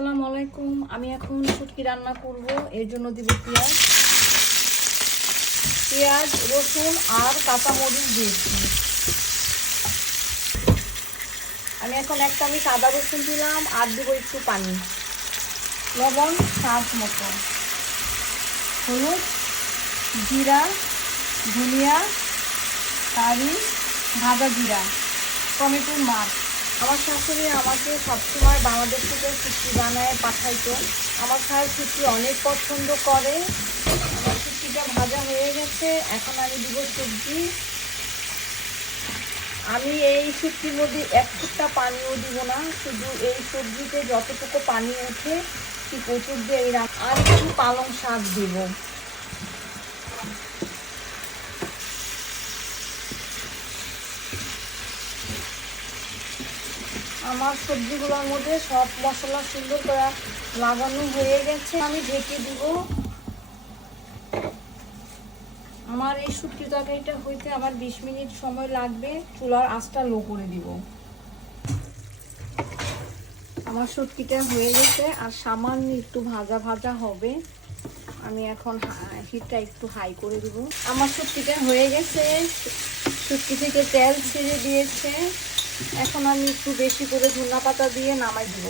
আসসালামু আলাইকুম। আমি এখন শুটকি রান্না করব, এর জন্য দিব পেঁয়াজ, রসুন আর কাঁচামরিচ দিয়েছি। আমি এখন এক চামচ আদা রসুন দিলাম আর দিব একটু পানি, লবণ স্বাদ মতো, হলুদ, জিরা, ধনিয়া, কারি, ভাজা জিরা, টমেটোর মাছ। আমার শাশুড়ি আমাকে সবসময় বাংলাদেশ থেকে শুটকি বানায় পাঠাইতো। আমার খায় শুটকি অনেক পছন্দ করে। আমার শুটকিটা ভাজা হয়ে গেছে, এখন আমি দিব সবজি। আমি এই শুটকির মধ্যে এক ফুটটা পানিও দিব না, শুধু এই সবজিতে যতটুকু পানি ওঠে ঠিক প্রচুর দিয়ে আর একটু পালং শাক দিব। আমার সবজিগুলোর মধ্যে সব মশলা সুন্দর করে লাগানো হয়ে গেছে, আমি ঢেকে দিব। আমার এই শুটকি তরকারিটা হইতে আমার 20 মিনিট সময় লাগবে। চুলার আঁচটা লো করে দিব। আমার শুটকিটা হয়ে গেছে আর সামান্য একটু ভাজা ভাজা হবে। আমি এখন হিটটা একটু হাই করে দিব। আমার শুটকিটা হয়ে গেছে, শুটকি থেকে তেল ছেড়ে দিয়েছে। এখন আমি একটু বেশি করে ধনিয়া পাতা দিয়ে নামাই দিব।